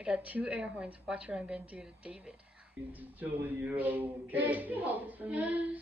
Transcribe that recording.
I got 2 air horns. Watch what I'm gonna do to David. Julie, you're okay. You hold this for me.